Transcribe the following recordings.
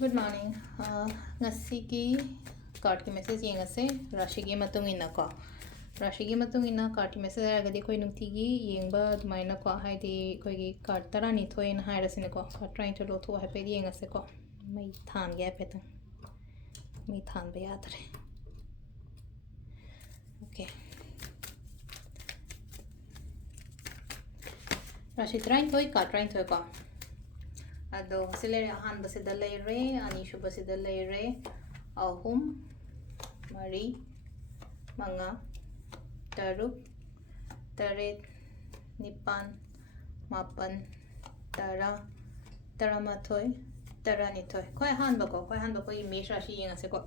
Good morning. Ngasigi card ki message yengase Rashigi matungina ko. Rashigi matungina card ki message agadi koi nutigi yengba dumaina ko haidi koi card tarani thoin hairasine ko trying to lo tho hape yengase ko mai than ge petang mai than be yadre. Okay. Rashi trying thoi card trying thoi ko. Ado sila ahan basida layre anishu basida layre ahum mari manga taruk taret nipan mapan tara taramathoi taranithoi koi han bako I mesh rashi yengase ko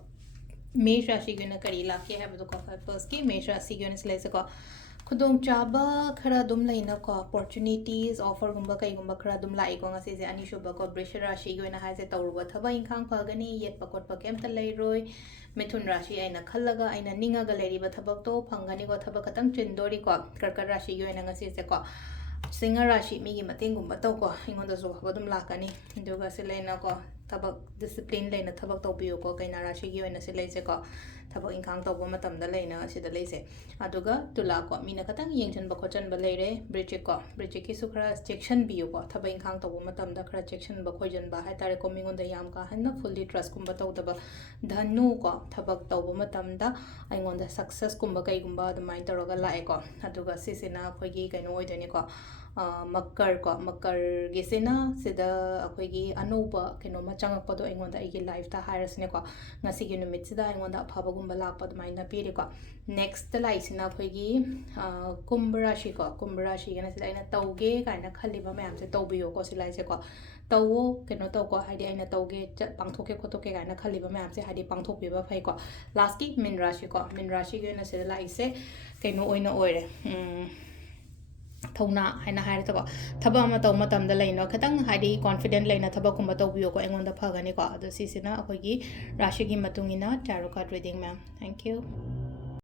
mesh rashi guna kari lakye hai bado ko first ki mesh rashi guna sile ko khudong chaba khara dum laina ko opportunities offer gumba kai gumba khara dum lai ko ngasi je ani shuba ko brish rashi goina ha je tawruba thaba inkhang phagani yet pakot pakem ta leiroi mithun rashi aina khallaga aina ninga ga leri ba thabak to phangani ko thabak katang chindori ko karkar rashi goina ngasi je ko singa rashi mi gi mateng gumba to ko ingonda so badum lakani duga se leina ko thabak discipline leina thabak to biyo ko kaina rashi gi oina se leise ko thabak inkhang to bo matam da leina sida leise aduga tula ko mina katang yengchan ba khochan ba leire bridge ki su khara section biyo ko thabak inkhang to bo matam da khara section ba khoijan ba hai tare ko mingon da yam ka hanna fully trust kum ba to da ba dhanu ko thabak to bo matam da aingon da success kum ba kai gum ba da main toroga lae ko aduga sisina khoigi kaino oidani ko makar gisina sida akoigi anoba keno machang pado aingonda igi life ta hairasne ko ngasi gi numit sida aingonda phaba gumba lakpa maina piri ko next lai sina akoigi kumbarashi gena sida aina tauge kaina khaliba mayam se taubiyo ko silai se ko tawo keno taw ko haidi aina tauge pangthoke khotoke kaina khaliba mayam se haidi pangthok biba phai ko last ki min rashi gena sida lai se keno oina oire thona haina haire to thaba ma taw matam da leino khatang haidi confident leina thaba kumba taw biyo ko engonda phagani ko adu sisina akogi rashi gi matungina tarot card reading ma'am thank you